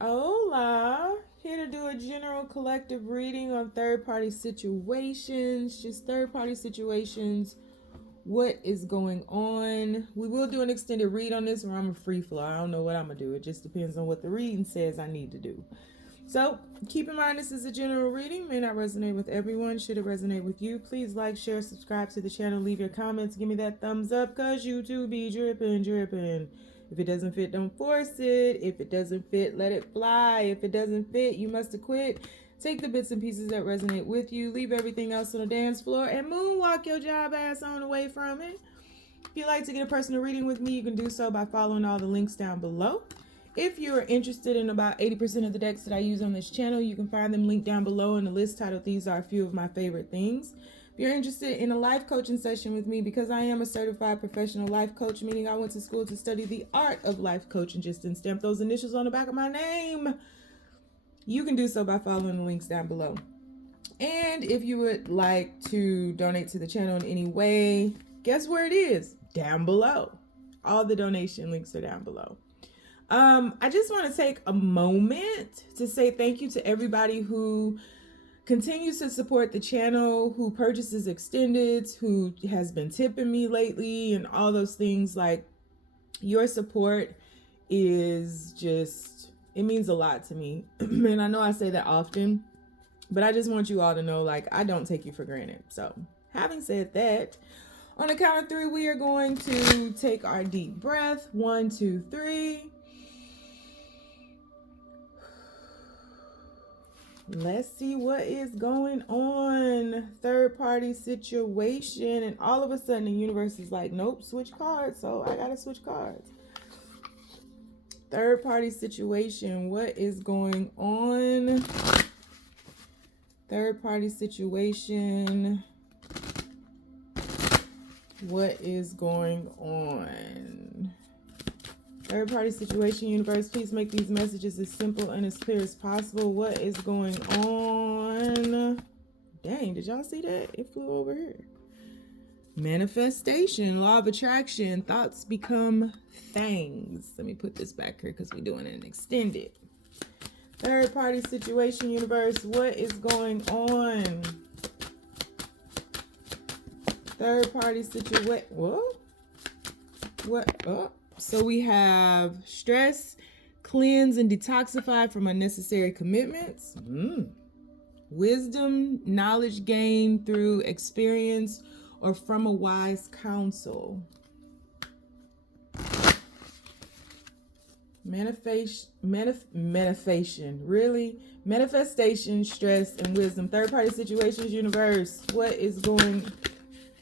Hola. Here to do a general collective reading on third-party situations. Just third-party situations. What is going on? We will do an extended read on this, or I'm a free flow. I don't know what I'm going to do. It just depends on what the reading says I need to do. So keep in mind this is a general reading. May not resonate with everyone. Should it resonate with you, please like, share, subscribe to the channel. Leave your comments. Give me that thumbs up because YouTube be dripping. If it doesn't fit, don't force it. If it doesn't fit, let it fly. If it doesn't fit, you must have quit. Take the bits and pieces that resonate with you. Leave everything else on the dance floor and moonwalk your job ass on away from it. If you'd like to get a personal reading with me, you can do so by following all the links down below. If you are interested in about 80% of the decks that I use on this channel, you can find them linked down below in the list titled These Are a Few of My Favorite Things. If you're interested in a life coaching session with me, because I am a certified professional life coach, meaning I went to school to study the art of life coaching, just didn't stamp those initials on the back of my name, you can do so by following the links down below. And if you would like to donate to the channel in any way, guess where it is? Down below. All the donation links are down below. I just want to take a moment to say thank you to everybody who continues to support the channel, who purchases extendeds, who has been tipping me lately, and all those things. Like, your support is just, it means a lot to me. And I know I say that often, but I just want you all to know, like, I don't take you for granted. So having said that, on the count of 3, we are going to take our deep breath. 1, 2, 3. Let's see what is going on. Third party situation. And all of a sudden the universe is like, nope, switch cards. So I gotta switch cards. Third party situation. What is going on? Third party situation. What is going on? Third party situation, universe, please make these messages as simple and as clear as possible. What is going on? Dang, did y'all see that? It flew over here. Manifestation, law of attraction, thoughts become things. Let me put this back here because we're doing an extended. Third party situation, universe, what is going on? Third party situation, what? Oh. So we have stress, cleanse and detoxify from unnecessary commitments. Wisdom, knowledge gained through experience or from a wise counsel. Manifestation, really? Manifestation, stress, and wisdom. Third party situations, universe. What is going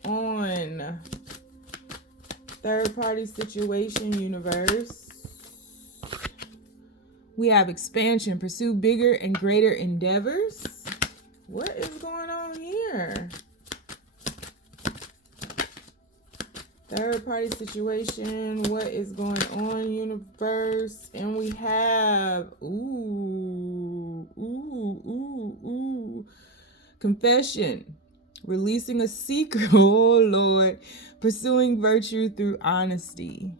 on? Third party situation, universe. We have expansion, pursue bigger and greater endeavors. What is going on here? Third party situation, what is going on, universe? And we have, confession, releasing a secret. Oh Lord. Pursuing virtue through honesty.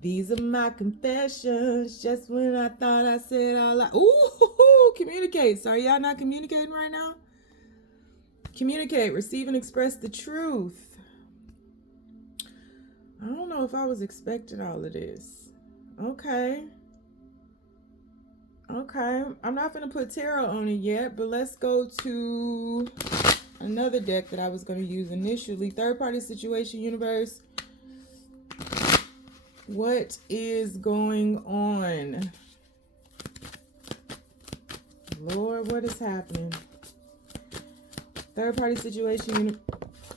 These are my confessions. Just when I thought I said all I... communicate. So are y'all not communicating right now? Communicate, receive, and express the truth. I don't know if I was expecting all of this. Okay. I'm not going to put tarot on it yet, but let's go to another deck that I was going to use initially. Third party situation, universe. What is going on? Lord, what is happening? Third party situation.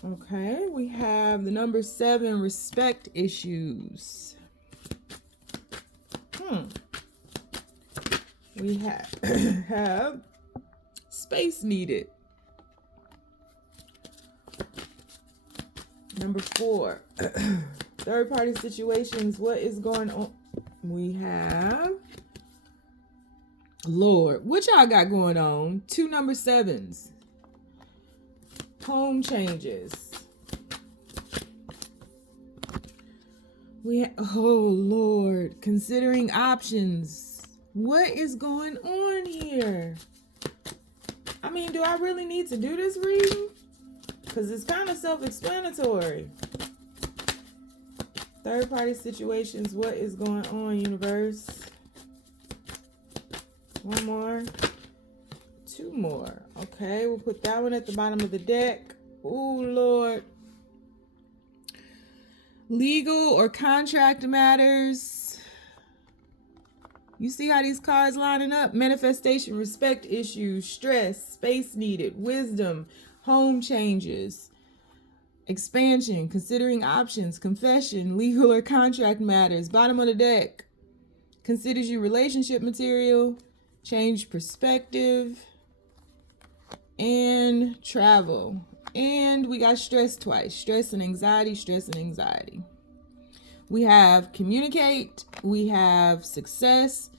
Okay, we have the number 7, respect issues. We have space needed. Number 4, third party situations. What is going on? We have, Lord, what y'all got going on? 2 number 7s. Home changes. Oh Lord, considering options. What is going on here? I mean, do I really need to do this reading? Because it's kind of self-explanatory. Third party situations, what is going on, universe? One more. Two more. Okay, we'll put that one at the bottom of the deck. Oh, Lord. Legal or contract matters. You see how these cards lining up? Manifestation, respect issues, stress, space needed, wisdom, home changes, expansion, considering options, confession, legal or contract matters. Bottom of the deck. Considers you relationship material, change perspective, and travel. And we got stress twice. Stress and anxiety, stress and anxiety. We have communicate. We have success.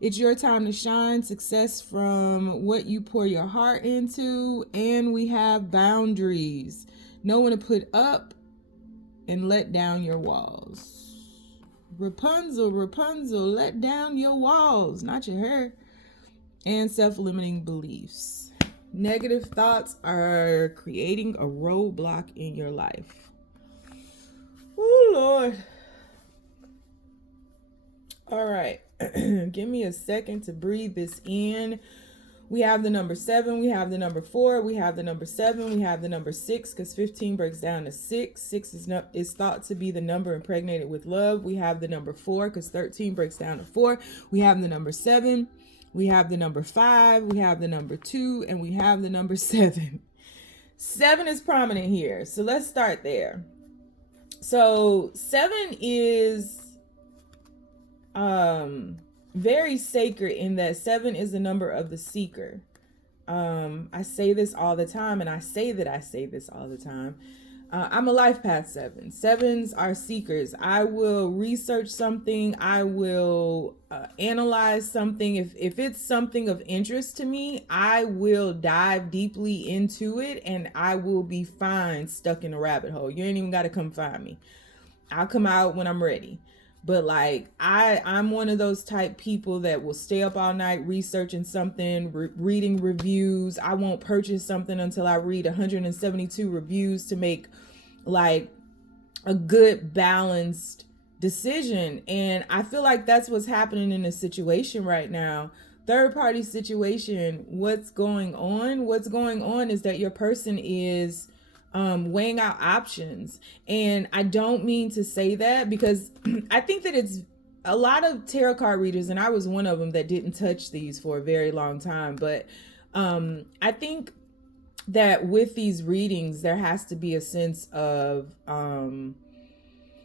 It's your time to shine. Success from what you pour your heart into. And we have boundaries. Know when to put up and let down your walls. Rapunzel, Rapunzel, let down your walls, not your hair. And self-limiting beliefs. Negative thoughts are creating a roadblock in your life. Oh, Lord. All right. Give me a second to breathe this in. We have the number 7. We have the number 4. We have the number 7. We have the number 6 because 15 breaks down to 6. 6 is thought to be the number impregnated with love. We have the number 4 because 13 breaks down to 4. We have the number 7. We have the number 5. We have the number 2. And we have the number 7. 7 is prominent here. So let's start there. So 7 is very sacred in that 7 is the number of the seeker. I say this all the time, and I say this all the time. I'm a life path 7. 7s are seekers. I will research something. I will analyze something. If it's something of interest to me, I will dive deeply into it, and I will be fine stuck in a rabbit hole. You ain't even got to come find me. I'll come out when I'm ready. But like I'm one of those type people that will stay up all night researching something, reading reviews. I won't purchase something until I read 172 reviews to make like a good balanced decision. And I feel like that's what's happening in this situation right now. Third party situation. What's going on? What's going on is that your person is weighing out options. And I don't mean to say that because I think that it's a lot of tarot card readers, and I was one of them that didn't touch these for a very long time. But I think that with these readings, there has to be a sense of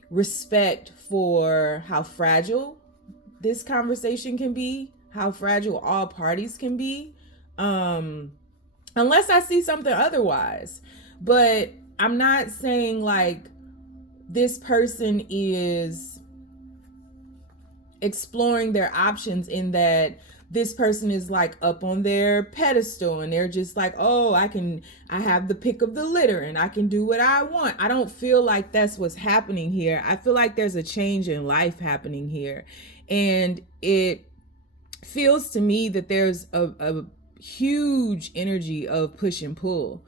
respect for how fragile this conversation can be, how fragile all parties can be, unless I see something otherwise. But I'm not saying like this person is exploring their options in that this person is like up on their pedestal and they're just like, oh, I have the pick of the litter and I can do what I want. I don't feel like that's what's happening here. I feel like there's a change in life happening here. And it feels to me that there's a huge energy of push and pull.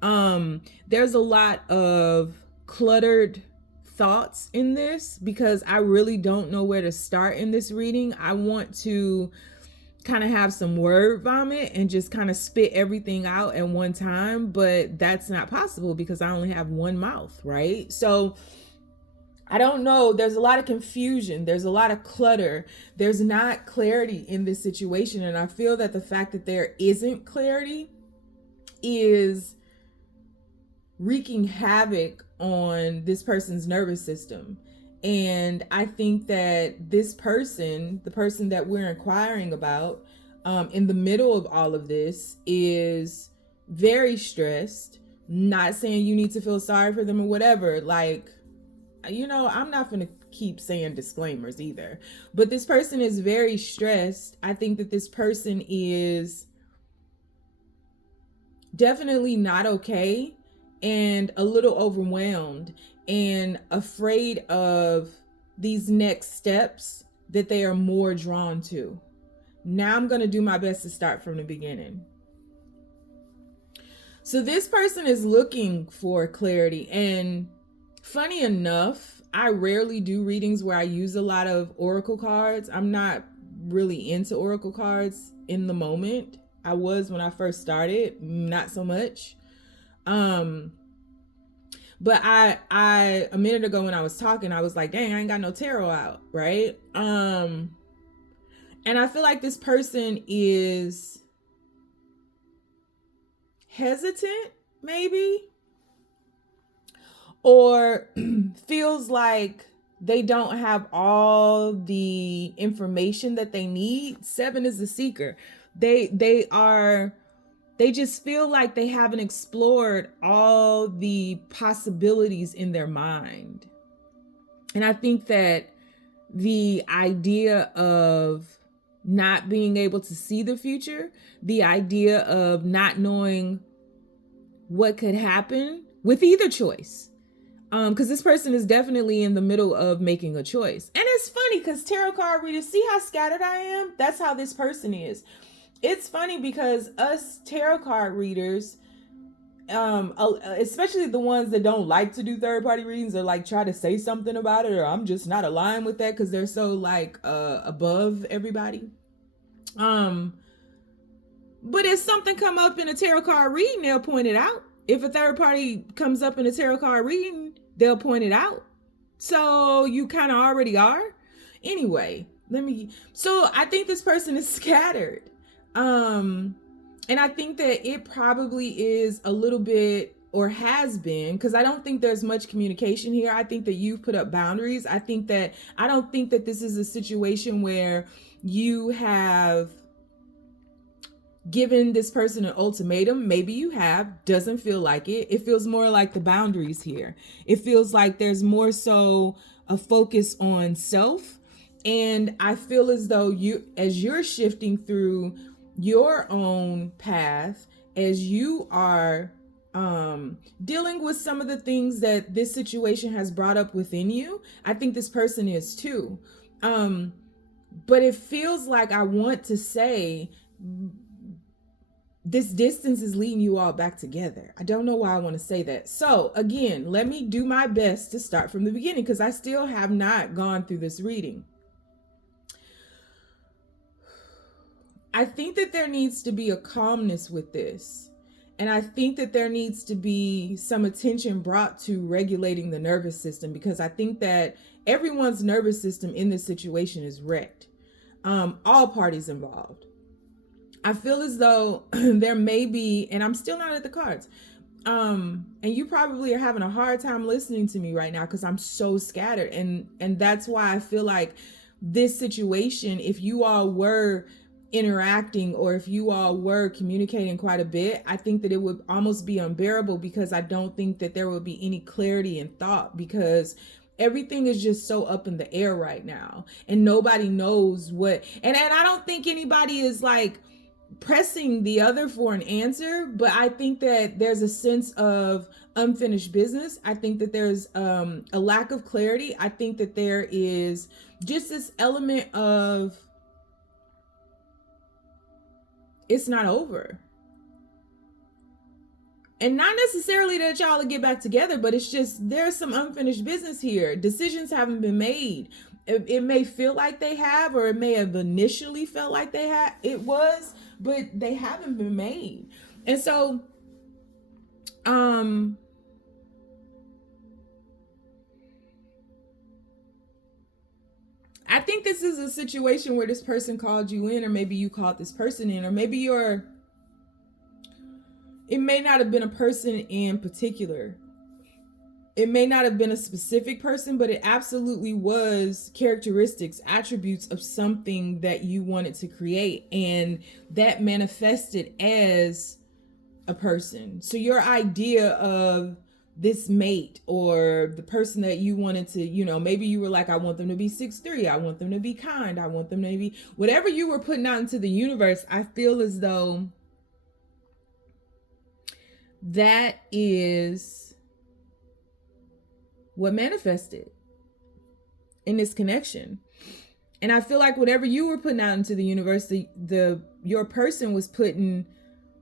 There's a lot of cluttered thoughts in this because I really don't know where to start in this reading. I want to kind of have some word vomit and just kind of spit everything out at one time, but that's not possible because I only have one mouth, right? So I don't know. There's a lot of confusion. There's a lot of clutter. There's not clarity in this situation. And I feel that the fact that there isn't clarity is wreaking havoc on this person's nervous system. And I think that this person, the person that we're inquiring about, in the middle of all of this is very stressed. Not saying you need to feel sorry for them or whatever. Like, you know, I'm not going to keep saying disclaimers either. But this person is very stressed. I think that this person is definitely not okay and a little overwhelmed and afraid of these next steps that they are more drawn to. Now I'm going to do my best to start from the beginning. So this person is looking for clarity, and funny enough, I rarely do readings where I use a lot of oracle cards. I'm not really into oracle cards in the moment. I was when I first started, not so much. But I a minute ago when I was talking, I was like, dang, I ain't got no tarot out, right? And I feel like this person is hesitant, maybe, or feels like they don't have all the information that they need. 7 is the seeker. They just feel like they haven't explored all the possibilities in their mind. And I think that the idea of not being able to see the future, the idea of not knowing what could happen with either choice, because this person is definitely in the middle of making a choice. And it's funny because tarot card readers, see how scattered I am? That's how this person is. It's funny because us tarot card readers, especially the ones that don't like to do third party readings or like try to say something about it, or I'm just not aligned with that because they're so like above everybody. But if something come up in a tarot card reading, they'll point it out. If a third party comes up in a tarot card reading, they'll point it out. So you kind of already are. Anyway, so I think this person is scattered. And I think that it probably is a little bit, or has been, because I don't think there's much communication here. I think that you've put up boundaries. I don't think that this is a situation where you have given this person an ultimatum. Maybe you have, doesn't feel like it. It feels more like the boundaries here. It feels like there's more so a focus on self. And I feel as though as you're shifting through your own path, as you are dealing with some of the things that this situation has brought up within you, I think this person is too. But it feels like, I want to say, this distance is leading you all back together. I don't know why I want to say that. So again, let me do my best to start from the beginning, because I still have not gone through this reading. I think that there needs to be a calmness with this. And I think that there needs to be some attention brought to regulating the nervous system, because I think that everyone's nervous system in this situation is wrecked. All parties involved. I feel as though there may be, and I'm still not at the cards, and you probably are having a hard time listening to me right now because I'm so scattered. And that's why I feel like this situation, if you all were interacting or if you all were communicating quite a bit, I think that it would almost be unbearable, because I don't think that there would be any clarity in thought, because everything is just so up in the air right now and nobody knows what. And I don't think anybody is like pressing the other for an answer, but I think that there's a sense of unfinished business. I think that there's a lack of clarity. I think that there is just this element of it's not over. And not necessarily that y'all will get back together, but it's just there's some unfinished business here. Decisions haven't been made. It may feel like they have, or it may have initially felt like it was, but they haven't been made. And so I think this is a situation where this person called you in, or maybe you called this person in, or maybe it may not have been a person in particular. It may not have been a specific person, but it absolutely was characteristics, attributes of something that you wanted to create, and that manifested as a person. So your idea of this mate, or the person that you wanted to, maybe you were like, I want them to be 6'3", I want them to be kind, I want them to be whatever you were putting out into the universe. I feel as though that is what manifested in this connection. And I feel like whatever you were putting out into the universe, your person was putting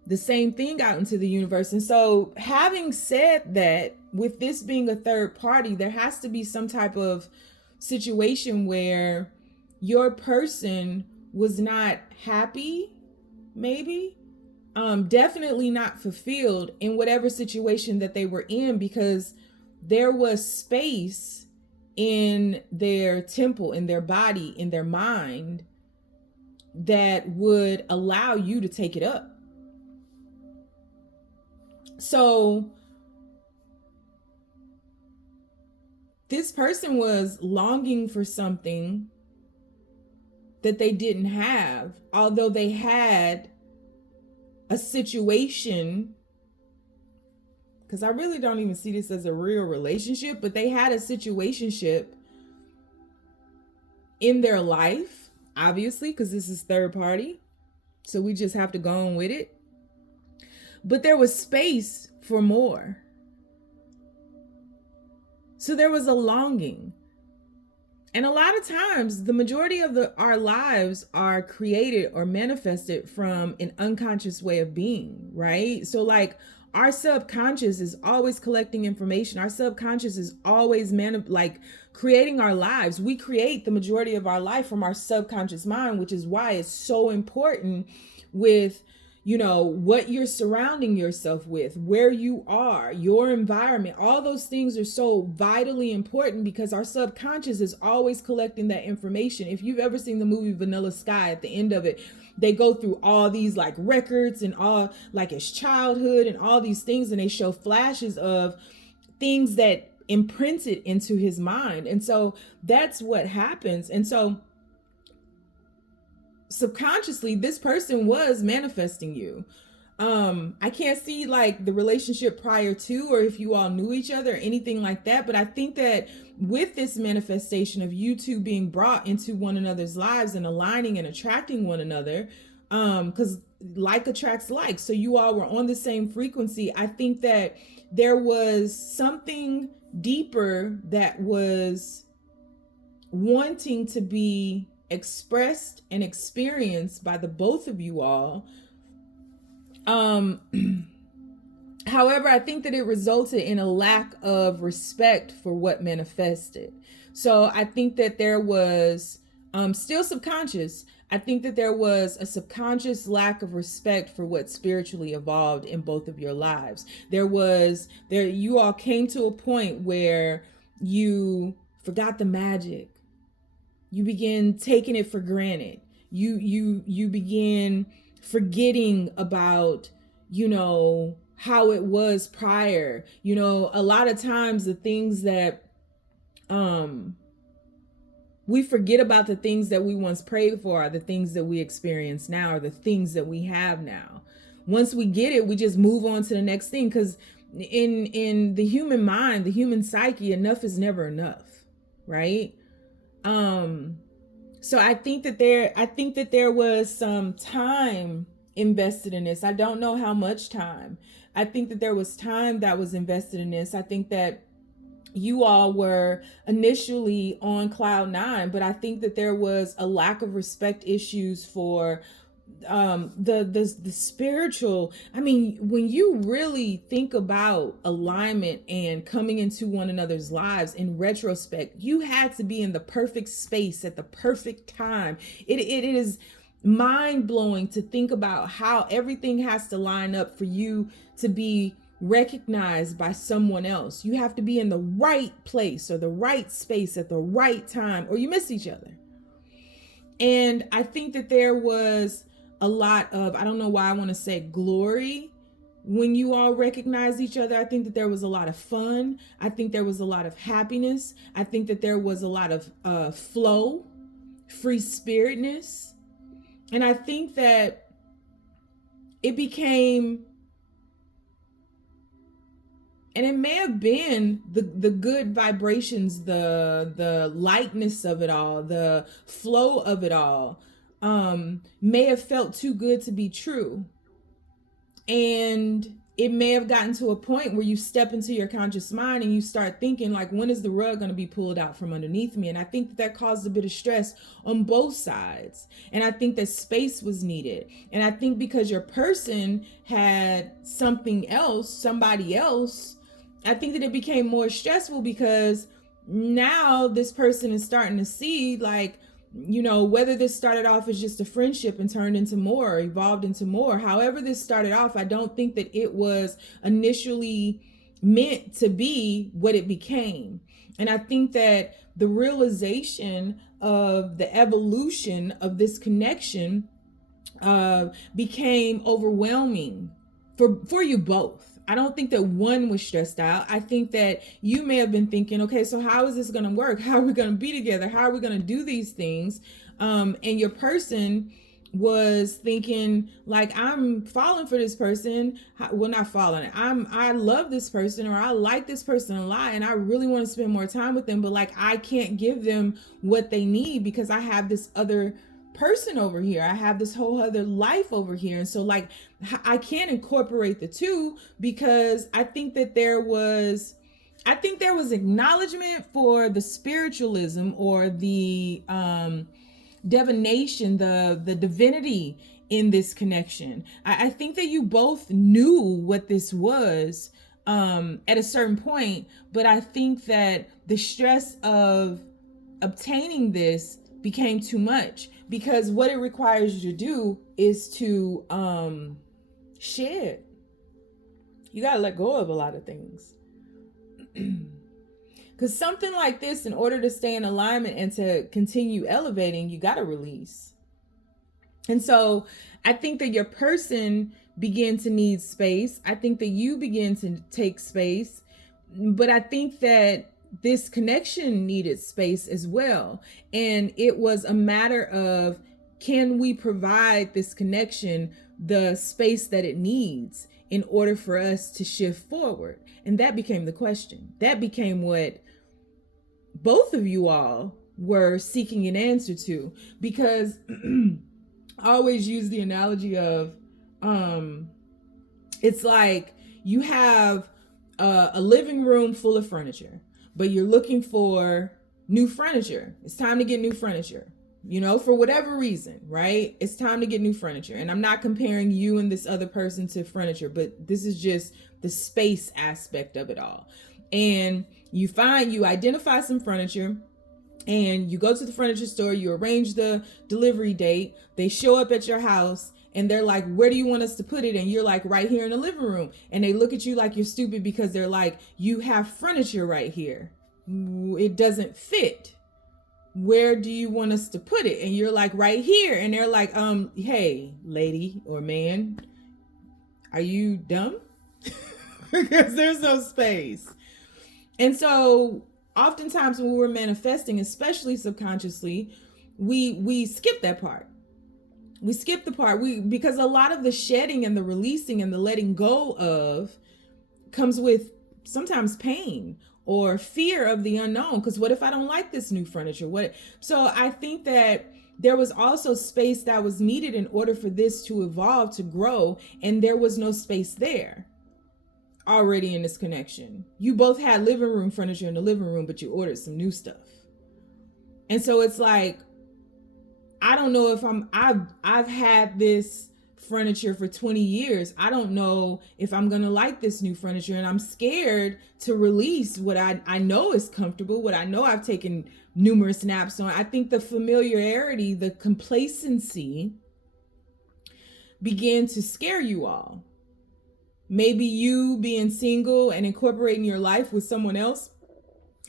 the same thing out into the universe. And so having said that, with this being a third party, there has to be some type of situation where your person was not happy, maybe, definitely not fulfilled in whatever situation that they were in, because there was space in their temple, in their body, in their mind, that would allow you to take it up. So this person was longing for something that they didn't have, although they had a situation, because I really don't even see this as a real relationship, but they had a situationship in their life, obviously, because this is third party. So we just have to go on with it. But there was space for more. So there was a longing. And a lot of times, the majority of our lives are created or manifested from an unconscious way of being, right? So like our subconscious is always collecting information. Our subconscious is always creating our lives. We create the majority of our life from our subconscious mind, which is why it's so important with, you know, what you're surrounding yourself with, where you are, your environment. All those things are so vitally important because our subconscious is always collecting that information. If you've ever seen the movie Vanilla Sky, at the end of it, they go through all these like records and all like his childhood and all these things, and they show flashes of things that imprinted into his mind. And so that's what happens. And so subconsciously, this person was manifesting you. I can't see like the relationship prior to, or if you all knew each other or anything like that, but I think that with this manifestation of you two being brought into one another's lives and aligning and attracting one another, because like attracts like, so you all were on the same frequency. I think that there was something deeper that was wanting to be expressed and experienced by the both of you all. However, I think that it resulted in a lack of respect for what manifested. So I think that there was still subconscious. I think that there was a subconscious lack of respect for what spiritually evolved in both of your lives. You all came to a point where you forgot the magic. You begin taking it for granted. You begin forgetting about, you know, how it was prior. You know, a lot of times the things that we forget about, the things that we once prayed for are the things that we experience now, or the things that we have now. Once we get it, we just move on to the next thing, because in the human mind, the human psyche, enough is never enough, right? So I think that there was some time invested in this. I don't know how much time. I think that there was time that was invested in this. I think that you all were initially on cloud nine, but I think that there was a lack of respect issues for the spiritual. I mean, when you really think about alignment and coming into one another's lives in retrospect, you had to be in the perfect space at the perfect time. It is mind-blowing to think about how everything has to line up for you to be recognized by someone else. You have to be in the right place or the right space at the right time, or you miss each other. And I think that there was a lot of, I don't know why I want to say glory when you all recognize each other. I think that there was a lot of fun. I think there was a lot of happiness. I think that there was a lot of flow, free spiritness. And I think that it became, and it may have been the good vibrations, the lightness of it all, the flow of it all, may have felt too good to be true. And it may have gotten to a point where you step into your conscious mind and you start thinking like, when is the rug going to be pulled out from underneath me? And I think that caused a bit of stress on both sides. And I think that space was needed. And I think because your person had something else, somebody else, I think that it became more stressful because now this person is starting to see like, you know, whether this started off as just a friendship and turned into more, evolved into more, however this started off, I don't think that it was initially meant to be what it became. And I think that the realization of the evolution of this connection became overwhelming for you both. I don't think that one was stressed out. I think that you may have been thinking, okay, so how is this going to work? How are we going to be together? How are we going to do these things? And your person was thinking like, I'm falling for this person. Well, not falling. I love this person, or I like this person a lot, and I really want to spend more time with them, but like I can't give them what they need because I have this other person over here. I have this whole other life over here. And so like I can't incorporate the two, because I think there was acknowledgement for the spiritualism or the divination, the divinity in this connection. I think that you both knew what this was at a certain point, but I think that the stress of obtaining this became too much, because what it requires you to do is to share. You got to let go of a lot of things. Because something like this, in order to stay in alignment and to continue elevating, you got to release. And so I think that your person began to need space. I think that you begin to take space. But I think that this connection needed space as well. And it was a matter of, can we provide this connection the space that it needs in order for us to shift forward? And that became the question. That became what both of you all were seeking an answer to. Because I always use the analogy of, it's like you have a living room full of furniture, but you're looking for new furniture. It's time to get new furniture, you know, for whatever reason, right? It's time to get new furniture. And I'm not comparing you and this other person to furniture, but this is just the space aspect of it all. And you identify some furniture, and you go to the furniture store, you arrange the delivery date, they show up at your house, and they're like, where do you want us to put it? And you're like, right here in the living room. And they look at you like you're stupid, because they're like, you have furniture right here. It doesn't fit. Where do you want us to put it? And you're like, right here. And they're like, hey, lady or man, are you dumb? Because there's no space. And so oftentimes when we're manifesting, especially subconsciously, we skip that part. We skip the part because a lot of the shedding and the releasing and the letting go of comes with sometimes pain or fear of the unknown. Because what if I don't like this new furniture? So I think that there was also space that was needed in order for this to evolve, to grow, and there was no space there already in this connection. You both had living room furniture in the living room, but you ordered some new stuff. And so it's like, I don't know if I've had this furniture for 20 years. I don't know if I'm going to like this new furniture, and I'm scared to release what I know is comfortable, what I know I've taken numerous naps on. I think the familiarity, the complacency began to scare you all. Maybe you being single and incorporating your life with someone else,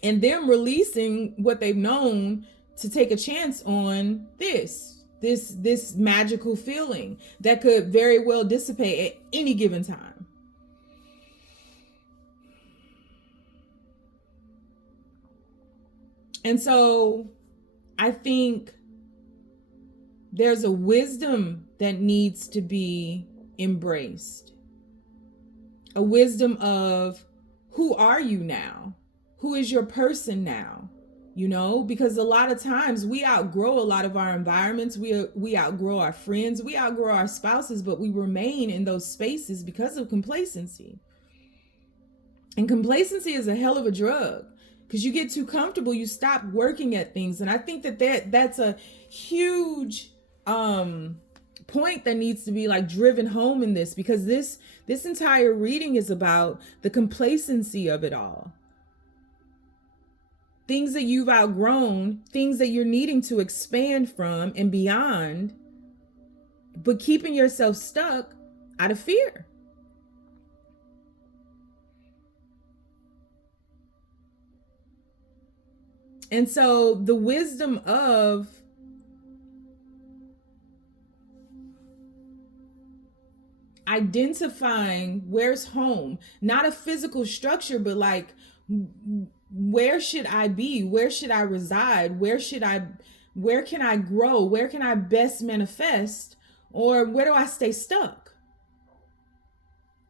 and them releasing what they've known to take a chance on this magical feeling that could very well dissipate at any given time. And so I think there's a wisdom that needs to be embraced. A wisdom of, who are you now? Who is your person now? because a lot of times we outgrow a lot of our environments. We outgrow our friends, we outgrow our spouses, but we remain in those spaces because of complacency. And complacency is a hell of a drug, because you get too comfortable, you stop working at things. And I think that's a huge point that needs to be like driven home in this, because this entire reading is about the complacency of it all. Things that you've outgrown, things that you're needing to expand from and beyond, but keeping yourself stuck out of fear. And so the wisdom of identifying where's home, not a physical structure, but like, where should I be? Where should I reside? Where can I grow? Where can I best manifest? Or where do I stay stuck?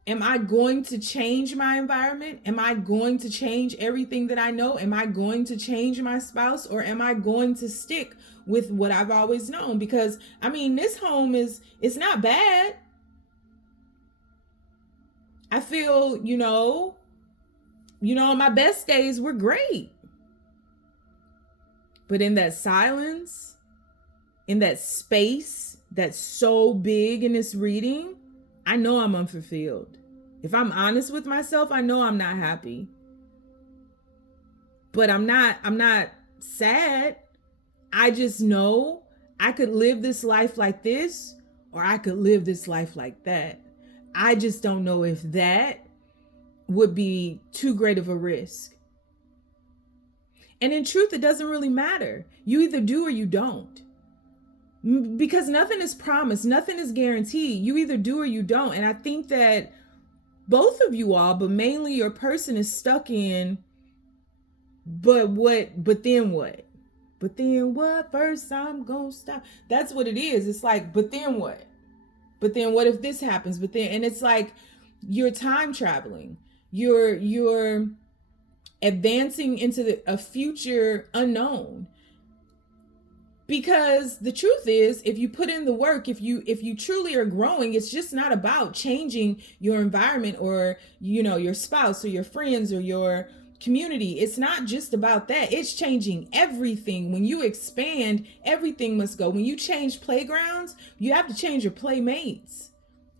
Am I going to change my environment? Am I going to change everything that I know? Am I going to change my spouse? Or am I going to stick with what I've always known? Because this home it's not bad. I feel, on my best days, we're great. But in that silence, in that space that's so big in this reading, I know I'm unfulfilled. If I'm honest with myself, I know I'm not happy. But I'm not sad. I just know I could live this life like this, or I could live this life like that. I just don't know if that would be too great of a risk. And in truth, it doesn't really matter. You either do or you don't. Because nothing is promised, nothing is guaranteed. You either do or you don't. And I think that both of you all, but mainly your person, is stuck in, but then what? But then what? First I'm gonna stop. That's what it is. It's like, but then what? But then what if this happens? But then, and it's like you're time traveling. You're advancing into a future unknown. Because the truth is, if you put in the work, if you truly are growing, it's just not about changing your environment or, your spouse or your friends or your community. It's not just about that. It's changing everything. When you expand, everything must go. When you change playgrounds, you have to change your playmates.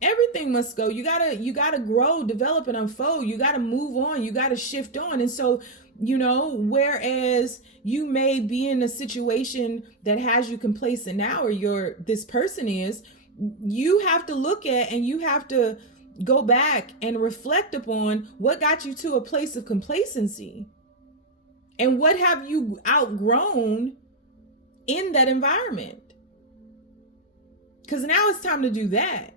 Everything must go. You gotta grow, develop, and unfold. You gotta move on. You gotta shift on. And so, whereas you may be in a situation that has you complacent now, or this person is, you have to look at, and you have to go back and reflect upon what got you to a place of complacency, and what have you outgrown in that environment. Because now it's time to do that.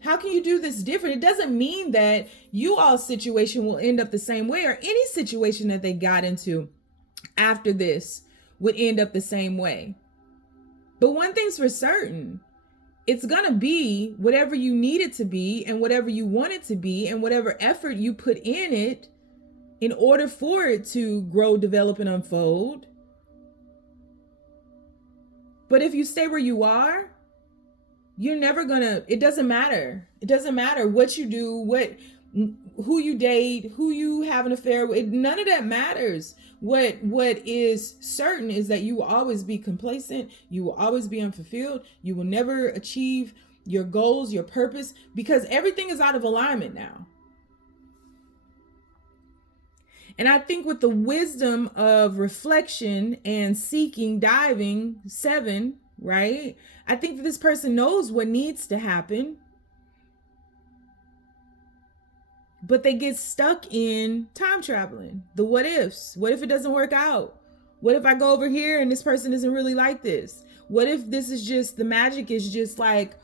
How can you do this different? It doesn't mean that you all's situation will end up the same way, or any situation that they got into after this would end up the same way. But one thing's for certain, it's going to be whatever you need it to be, and whatever you want it to be, and whatever effort you put in it in order for it to grow, develop, and unfold. But if you stay where you are, you're never gonna, it doesn't matter. It doesn't matter what you do, who you date, who you have an affair with. None of that matters. What is certain is that you will always be complacent. You will always be unfulfilled. You will never achieve your goals, your purpose, because everything is out of alignment now. And I think with the wisdom of reflection and seeking, diving, 7, right? I think that this person knows what needs to happen, but they get stuck in time traveling. The what ifs. What if it doesn't work out? What if I go over here and this person isn't really like this? What if this is just, the magic is just like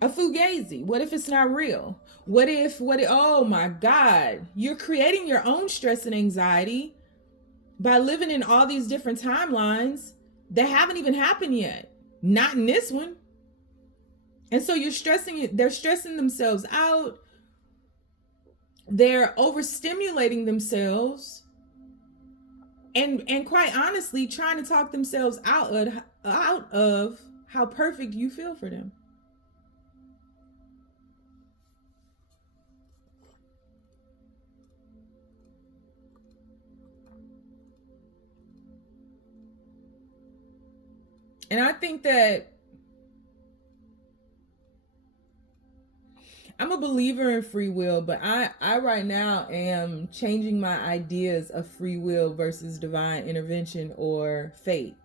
a fugazi? What if it's not real? What if, oh my God, you're creating your own stress and anxiety by living in all these different timelines that haven't even happened yet. Not in this one. And so they're stressing themselves out. They're overstimulating themselves. and quite honestly trying to talk themselves out of how perfect you feel for them. And I think that I'm a believer in free will, but I right now am changing my ideas of free will versus divine intervention or fate.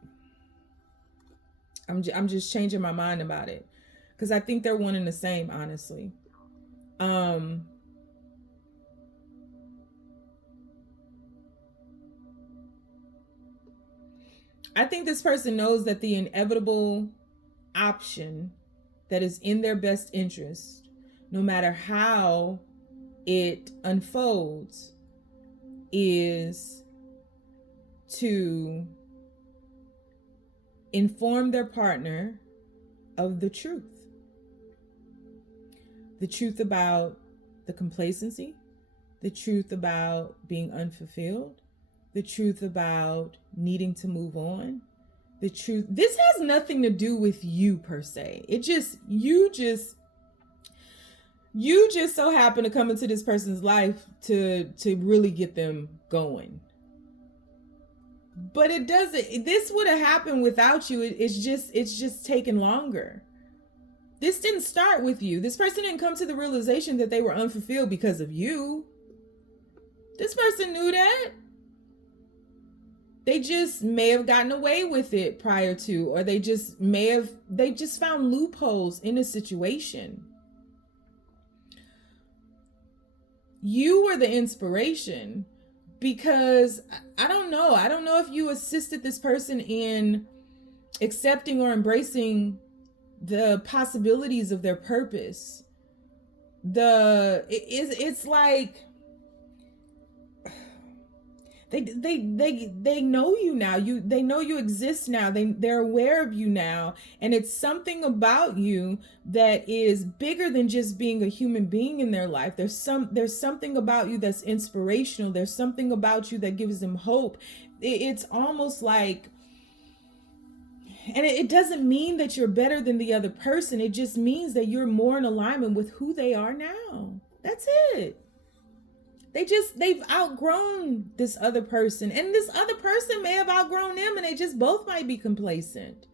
I'm just changing my mind about it because I think they're one and the same, honestly. Um, I think this person knows that the inevitable option that is in their best interest, no matter how it unfolds, is to inform their partner of the truth. The truth about the complacency, the truth about being unfulfilled, the truth about needing to move on, the truth. This has nothing to do with you per se. You just so happen to come into this person's life to really get them going. But it doesn't. This would have happened without you. It's just taken longer. This didn't start with you. This person didn't come to the realization that they were unfulfilled because of you. This person knew that. They just may have gotten away with it prior to, or they just found loopholes in a situation. You were the inspiration because I don't know if you assisted this person in accepting or embracing the possibilities of their purpose. It's like they know you now. They know you exist now. They're aware of you now, and it's something about you that is bigger than just being a human being in their life. There's something about you that's inspirational. There's something about you that gives them hope. It's almost like, and it doesn't mean that you're better than the other person. It just means that you're more in alignment with who they are now. That's it. They've outgrown this other person, and this other person may have outgrown them, and they just both might be complacent.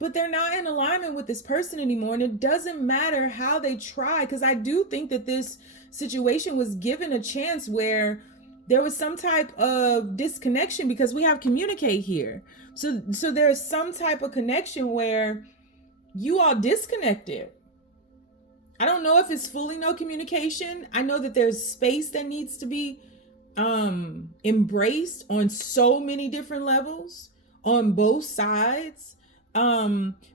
But they're not in alignment with this person anymore, and it doesn't matter how they try, because I do think that this situation was given a chance where there was some type of disconnection, because we have communicate here. So there's some type of connection where you all disconnected. I don't know if it's fully no communication. I know that there's space that needs to be embraced on so many different levels on both sides,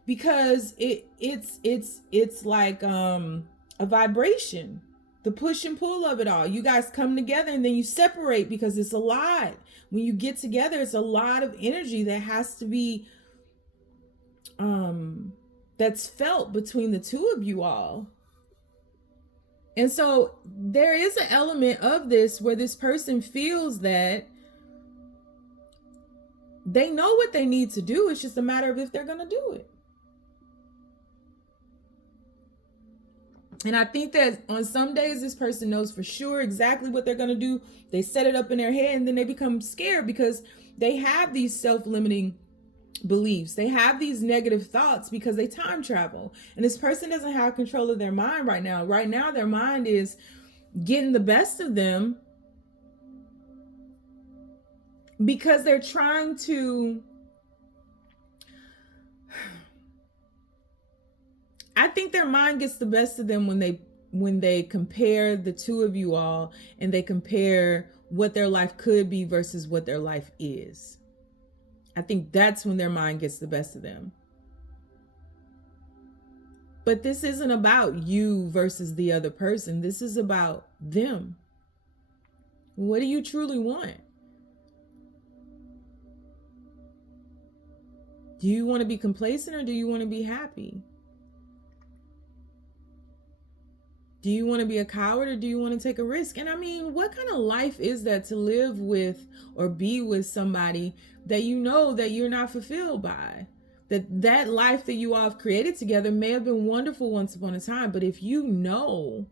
because it's like a vibration, the push and pull of it all. You guys come together and then you separate because it's a lot. When you get together, it's a lot of energy that has to be that's felt between the two of you all. And so there is an element of this where this person feels that they know what they need to do. It's just a matter of if they're going to do it. And I think that on some days, this person knows for sure exactly what they're going to do. They set it up in their head, and then they become scared because they have these self-limiting beliefs. They have these negative thoughts because they time travel. And this person doesn't have control of their mind right now. Right now, their mind is getting the best of them because they're trying to... I think their mind gets the best of them when they compare the two of you all, and they compare what their life could be versus what their life is. I think that's when their mind gets the best of them. But this isn't about you versus the other person. This is about them. What do you truly want? Do you want to be complacent, or do you want to be happy? Do you want to be a coward or do you want to take a risk? And I mean, what kind of life is that to live with or be with somebody that you know that you're not fulfilled by? That life that you all have created together may have been wonderful once upon a time, but if you know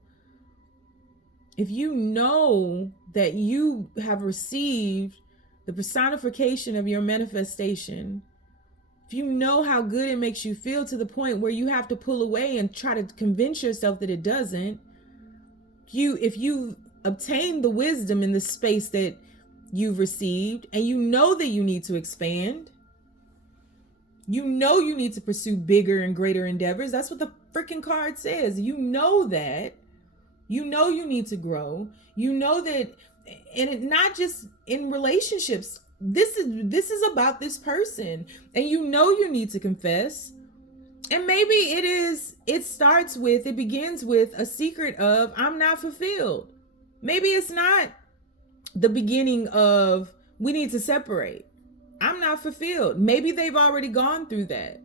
that you have received the personification of your manifestation, if you know how good it makes you feel to the point where you have to pull away and try to convince yourself that it doesn't, if you obtain the wisdom in the space that you've received, and you know that you need to expand, you know you need to pursue bigger and greater endeavors. That's what the freaking card says. You know that. You know you need to grow. You know that, and it not just in relationships. This is about this person, and you know you need to confess. And maybe it begins with a secret of, I'm not fulfilled. Maybe it's not the beginning of, we need to separate. I'm not fulfilled. Maybe they've already gone through that.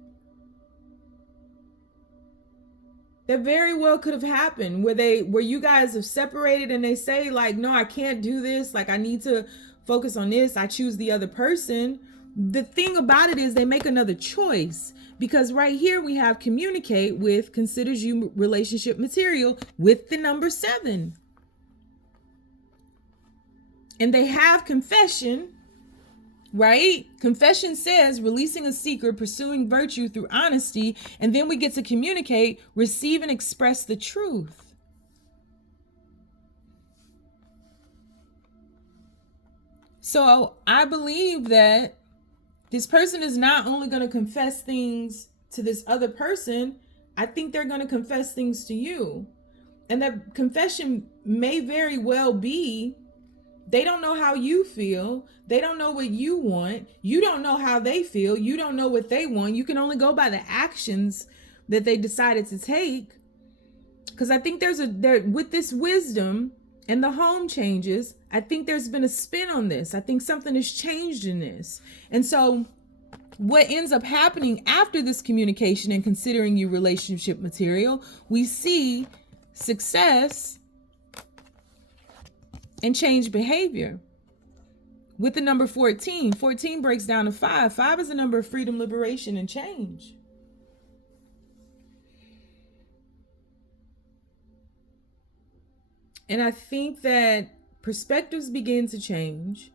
That very well could have happened where you guys have separated and they say like, no, I can't do this. Like, I need to focus on this. I choose the other person. The thing about it is they make another choice, because right here we have communicate with considers you relationship material with the number 7. And they have confession, right? Confession says releasing a secret, pursuing virtue through honesty. And then we get to communicate, receive and express the truth. So I believe that this person is not only going to confess things to this other person, I think they're going to confess things to you. And that confession may very well be, they don't know how you feel. They don't know what you want. You don't know how they feel. You don't know what they want. You can only go by the actions that they decided to take. Because I think with this wisdom and the home changes, I think there's been a spin on this. I think something has changed in this. And so what ends up happening after this communication and considering you relationship material, we see success and change behavior. With the number 14, 14 breaks down to 5. 5 is a number of freedom, liberation, and change. And I think that perspectives begin to change.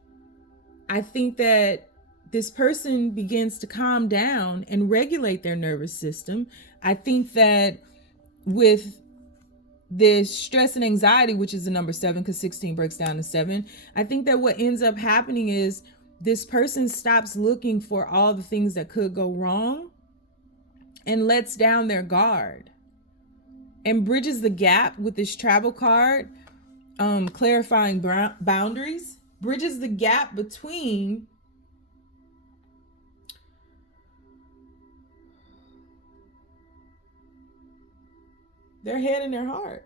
I think that this person begins to calm down and regulate their nervous system. I think that with this stress and anxiety, which is the number 7, because 16 breaks down to 7, I think that what ends up happening is this person stops looking for all the things that could go wrong and lets down their guard and bridges the gap with this travel card, clarifying boundaries, bridges the gap between their head and their heart.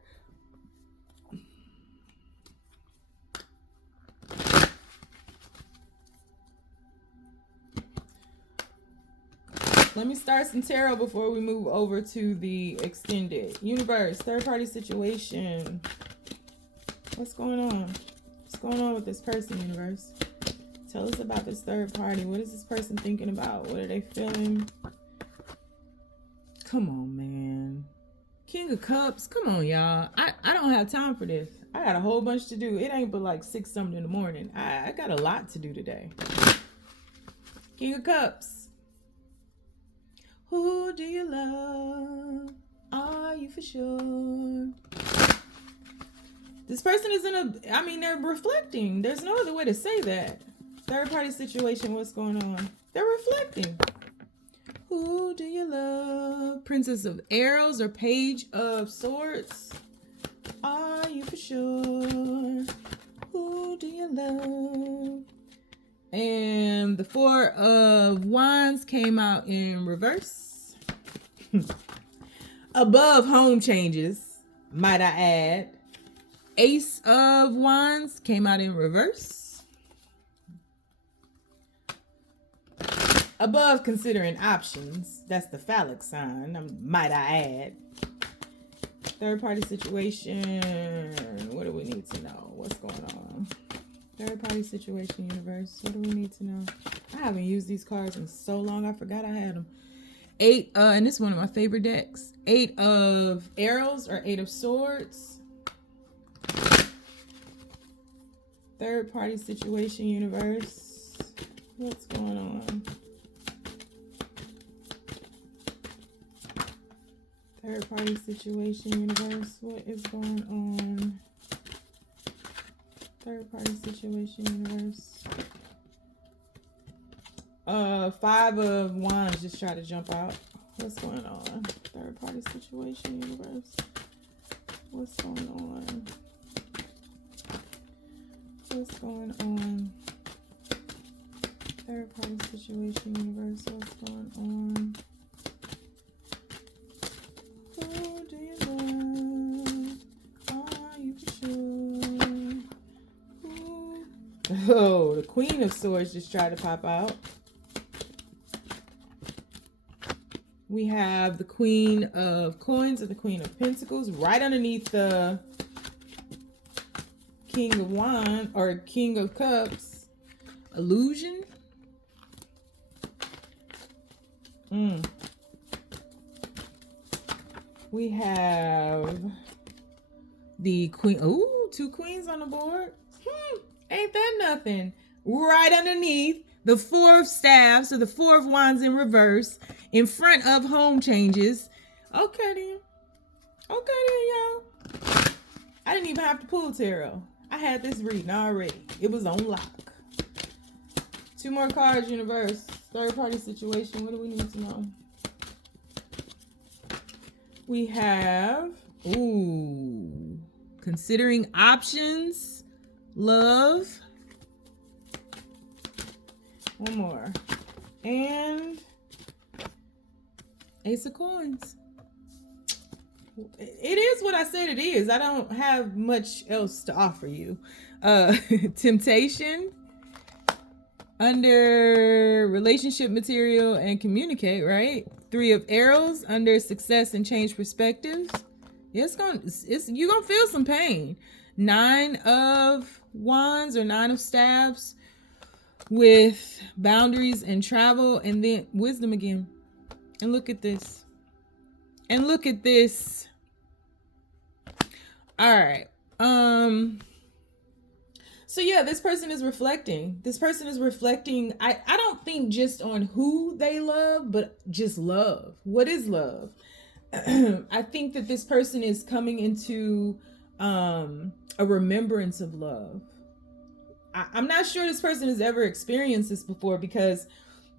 Let me start some tarot before we move over to the extended. Universe, third party situation. What's going on? What's going on with this person, universe? Tell us about this third party. What is this person thinking about? What are they feeling? Come on, man. King of Cups. Come on, y'all. I don't have time for this. I got a whole bunch to do. It ain't but like 6 something in the morning. I got a lot to do today. King of Cups. Who do you love? Are you for sure? This person is they're reflecting. There's no other way to say that. Third party situation, what's going on? They're reflecting. Who do you love? Princess of Arrows or Page of Swords? Are you for sure? Who do you love? And the 4 of Wands came out in reverse. Above home changes, might I add. Ace of Wands came out in reverse. Above considering options, that's the phallic sign, might I add. Third party situation. What do we need to know? What's going on? Third party situation, universe. What do we need to know? I haven't used these cards in so long. I forgot I had them. 8, and this is one of my favorite decks. 8 of arrows or 8 of swords. Third party situation, universe. What's going on? Third party situation, universe. What is going on? Third party situation, universe. 5 of wands just try to jump out. What's going on? Third party situation, universe. What's going on? What's going on? Third party situation, universe. What's going on? Who do you love? Are you sure? Who? Oh, the Queen of Swords just tried to pop out. We have the Queen of Coins and the Queen of Pentacles right underneath the King of Wands or King of Cups. Illusion. We have the Queen. Ooh, 2 queens on the board. Ain't that nothing? Right underneath the 4 of staffs or the 4 of wands in reverse in front of home changes. Okay then. Okay then, y'all. I didn't even have to pull tarot. I had this reading already. It was on lock. 2 more cards, universe. Third party situation. What do we need to know? We have, considering options, love. One more. And Ace of Coins. It is what I said it is. I don't have much else to offer you. Temptation. Under relationship material and communicate, right? 3 of arrows under success and change perspectives. Yeah, you're gonna feel some pain. 9 of wands or 9 of staves with boundaries and travel, and then wisdom again. And look at this. And look at this. All right. So yeah, this person is reflecting. This person is reflecting. I don't think just on who they love, but just love. What is love? I think that this person is coming into a remembrance of love. I'm not sure this person has ever experienced this before, because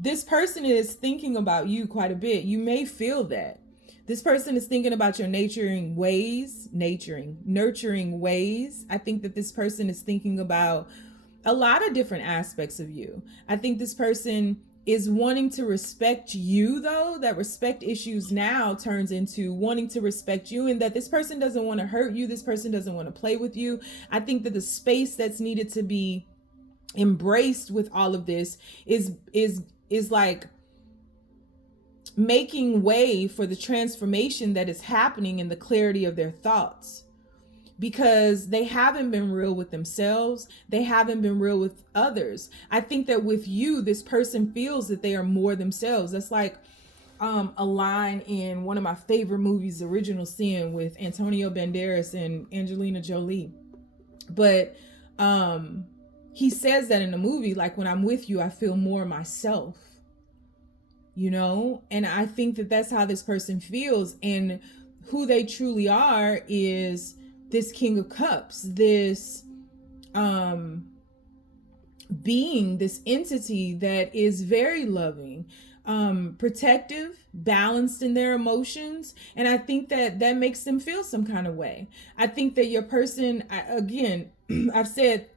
this person is thinking about you quite a bit. You may feel that. This person is thinking about your nurturing ways. I think that this person is thinking about a lot of different aspects of you. I think this person is wanting to respect you, though. That respect issues now turns into wanting to respect you, and that this person doesn't want to hurt you. This person doesn't want to play with you. I think that the space that's needed to be embraced with all of this is like making way for the transformation that is happening in the clarity of their thoughts, because they haven't been real with themselves. They haven't been real with others. I think that with you, this person feels that they are more themselves. That's like a line in one of my favorite movies, Original Sin, with Antonio Banderas and Angelina Jolie. But he says that in the movie, like, when I'm with you, I feel more myself. You know, and I think that that's how this person feels, and who they truly are is this King of Cups, this being, this entity that is very loving, protective, balanced in their emotions. And I think that that makes them feel some kind of way. I think that your person, again, I've said,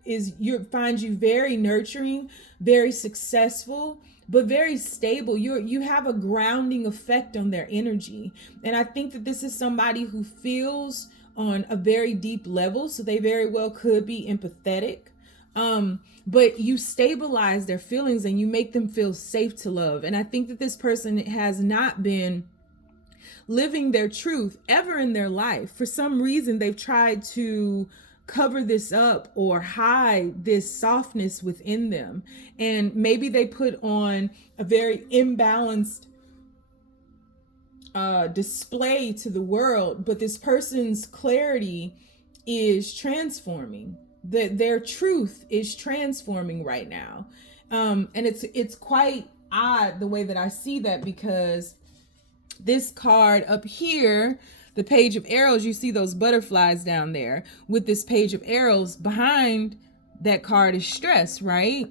finds you very nurturing, very successful, but very stable. You have a grounding effect on their energy. And I think that this is somebody who feels on a very deep level, so they very well could be empathetic. But you stabilize their feelings and you make them feel safe to love. And I think that this person has not been living their truth ever in their life. For some reason, they've tried to cover this up or hide this softness within them. And maybe they put on a very imbalanced display to the world, but this person's clarity is transforming. Their truth is transforming right now. And it's quite odd the way that I see that, because this card up here, the page of arrows, you see those butterflies down there. With this page of arrows behind that card is stress, right?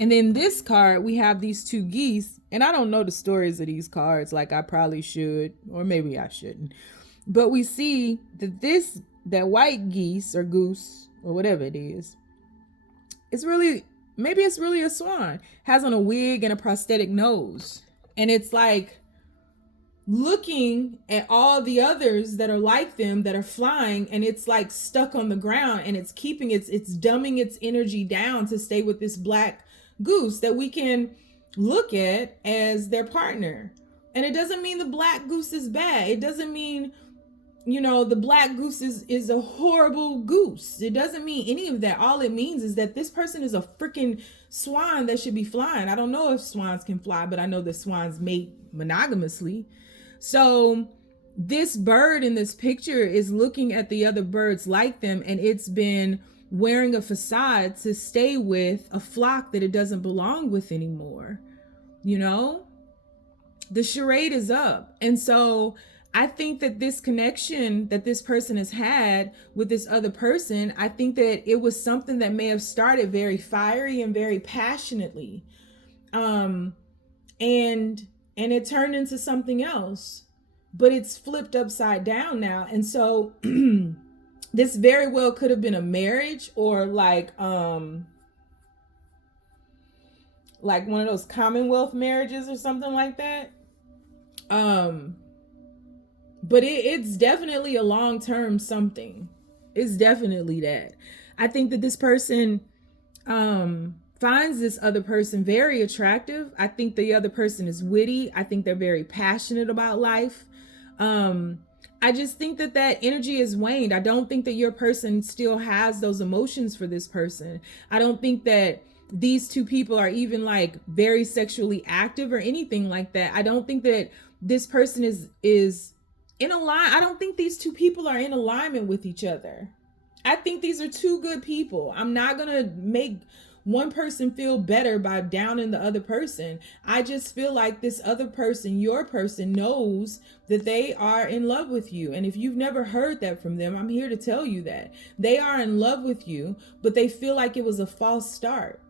And then this card, we have these two geese. And I don't know the stories of these cards like I probably should, or maybe I shouldn't. But we see that that white geese or goose or whatever it is, maybe it's really a swan, has on a wig and a prosthetic nose. And it's like looking at all the others that are like them that are flying, and it's like stuck on the ground, and it's dumbing its energy down to stay with this black goose that we can look at as their partner. And it doesn't mean the black goose is bad. It doesn't mean, the black goose is a horrible goose. It doesn't mean any of that. All it means is that this person is a freaking swan that should be flying. I don't know if swans can fly, but I know that swans mate monogamously. So this bird in this picture is looking at the other birds like them, and it's been wearing a facade to stay with a flock that it doesn't belong with anymore. The charade is up. And so I think that this connection that this person has had with this other person, I think that it was something that may have started very fiery and very passionately. And it turned into something else, but it's flipped upside down now. And so this very well could have been a marriage, or like one of those Commonwealth marriages or something like that. But it's definitely a long-term something. It's definitely that. I think that this person finds this other person very attractive. I think the other person is witty. I think they're very passionate about life. I just think that energy is waned. I don't think that your person still has those emotions for this person. I don't think that these two people are even like very sexually active or anything like that. I don't think that this person is in I don't think these two people are in alignment with each other. I think these are two good people. I'm not going to make one person feel better by downing the other person. I just feel like this other person, your person, knows that they are in love with you. And if you've never heard that from them, I'm here to tell you that they are in love with you, but they feel like it was a false start.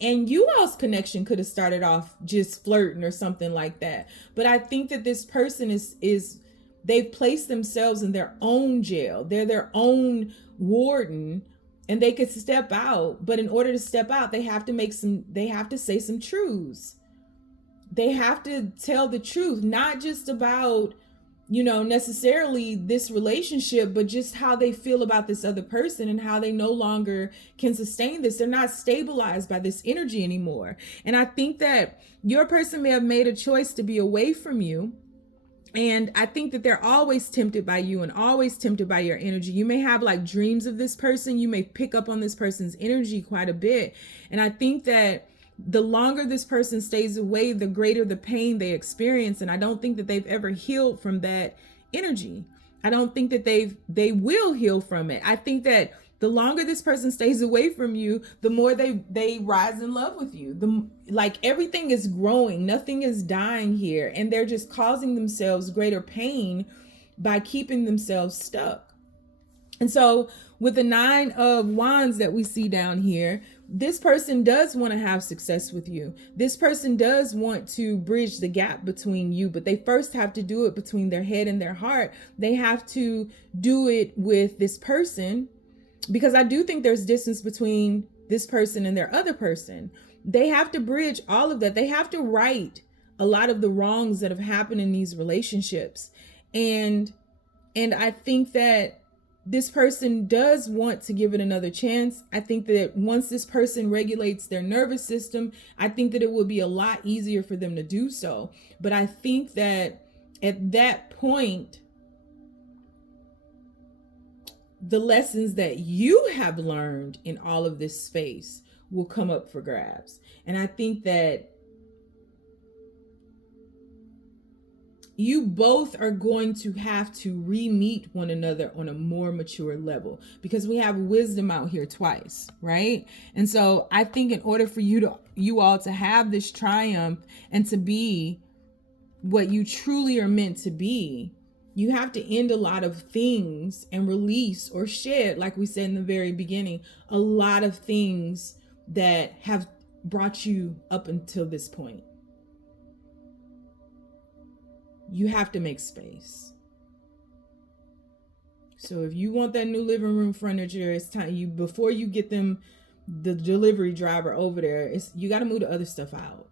And you all's connection could have started off just flirting or something like that. But I think that this person is they've placed themselves in their own jail. They're their own warden, and they could step out. But in order to step out, they have to say some truths. They have to tell the truth, not just about, necessarily this relationship, but just how they feel about this other person and how they no longer can sustain this. They're not stabilized by this energy anymore. And I think that your person may have made a choice to be away from you. And I think that they're always tempted by you and always tempted by your energy. You may have like dreams of this person. You may pick up on this person's energy quite a bit. And I think that the longer this person stays away, the greater the pain they experience. And I don't think that they've ever healed from that energy. I don't think that they will heal from it. I think that the longer this person stays away from you, the more they rise in love with you. Like everything is growing, nothing is dying here, and they're just causing themselves greater pain by keeping themselves stuck. And so with the 9 of Wands that we see down here, this person does want to have success with you. This person does want to bridge the gap between you, but they first have to do it between their head and their heart. They have to do it with this person, because I do think there's distance between this person and their other person. They have to bridge all of that. They have to right a lot of the wrongs that have happened in these relationships. And I think that this person does want to give it another chance. I think that once this person regulates their nervous system, I think that it will be a lot easier for them to do so. But I think that at that point, the lessons that you have learned in all of this space will come up for grabs. And I think that you both are going to have to re-meet one another on a more mature level, because we have wisdom out here twice, right? And so I think in order for you all to have this triumph and to be what you truly are meant to be, you have to end a lot of things and release or shed, like we said in the very beginning, a lot of things that have brought you up until this point. You have to make space. So if you want that new living room furniture, it's time before you get them the delivery driver over there, you got to move the other stuff out.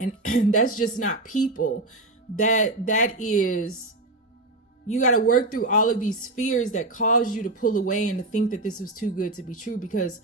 And that's just not people. That is, you got to work through all of these fears that cause you to pull away and to think that this was too good to be true, because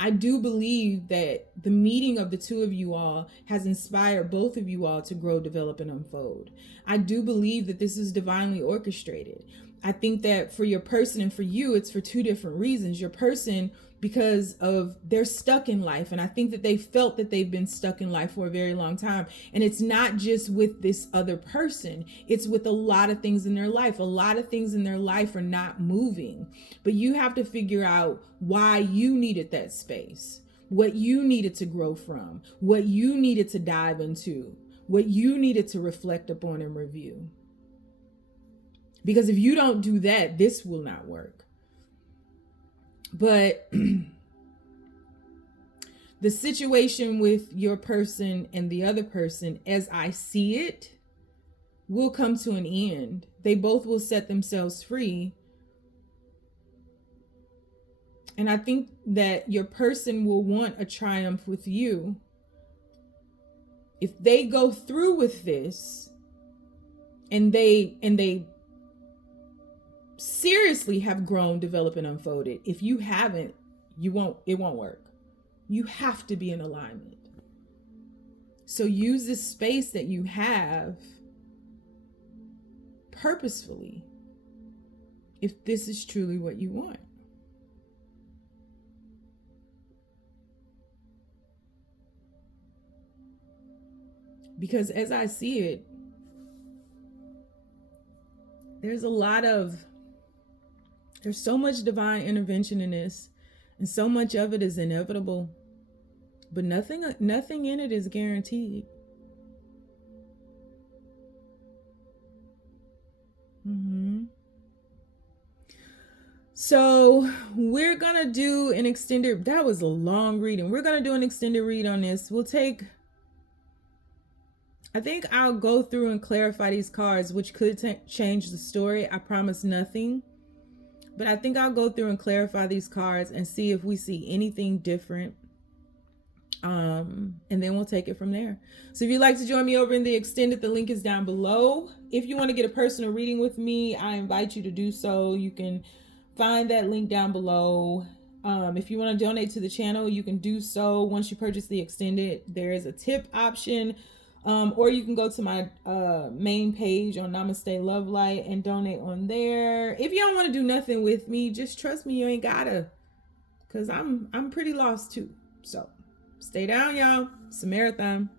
I do believe that the meeting of the two of you all has inspired both of you all to grow, develop, and unfold. I do believe that this is divinely orchestrated. I think that for your person and for you, it's for two different reasons. Your person, because of they're stuck in life. And I think that they felt that they've been stuck in life for a very long time. And it's not just with this other person. It's with a lot of things in their life. A lot of things in their life are not moving. But you have to figure out why you needed that space, what you needed to grow from, what you needed to dive into, what you needed to reflect upon and review. Because if you don't do that, this will not work. But the situation with your person and the other person, as I see it, will come to an end. They both will set themselves free. And I think that your person will want a triumph with you. If they go through with this and they seriously have grown, developed, and unfolded. If you haven't, it won't work. You have to be in alignment. So use this space that you have purposefully, if this is truly what you want. Because as I see it, there's so much divine intervention in this, and so much of it is inevitable, but nothing in it is guaranteed. So we're gonna do an extended, that was a long reading. We're gonna do an extended read on this. I think I'll go through and clarify these cards, which could change the story. I promise nothing. But I think I'll go through and clarify these cards and see if we see anything different. And then we'll take it from there. So if you'd like to join me over in the extended, the link is down below. If you want to get a personal reading with me, I invite you to do so. You can find that link down below. If you want to donate to the channel, you can do so. Once you purchase the extended, there is a tip option. Or you can go to my main page on namasteLOVElight and donate on there. If you don't want to do nothing with me, just trust me, you ain't gotta, because I'm pretty lost too. So stay down, y'all. It's a marathon.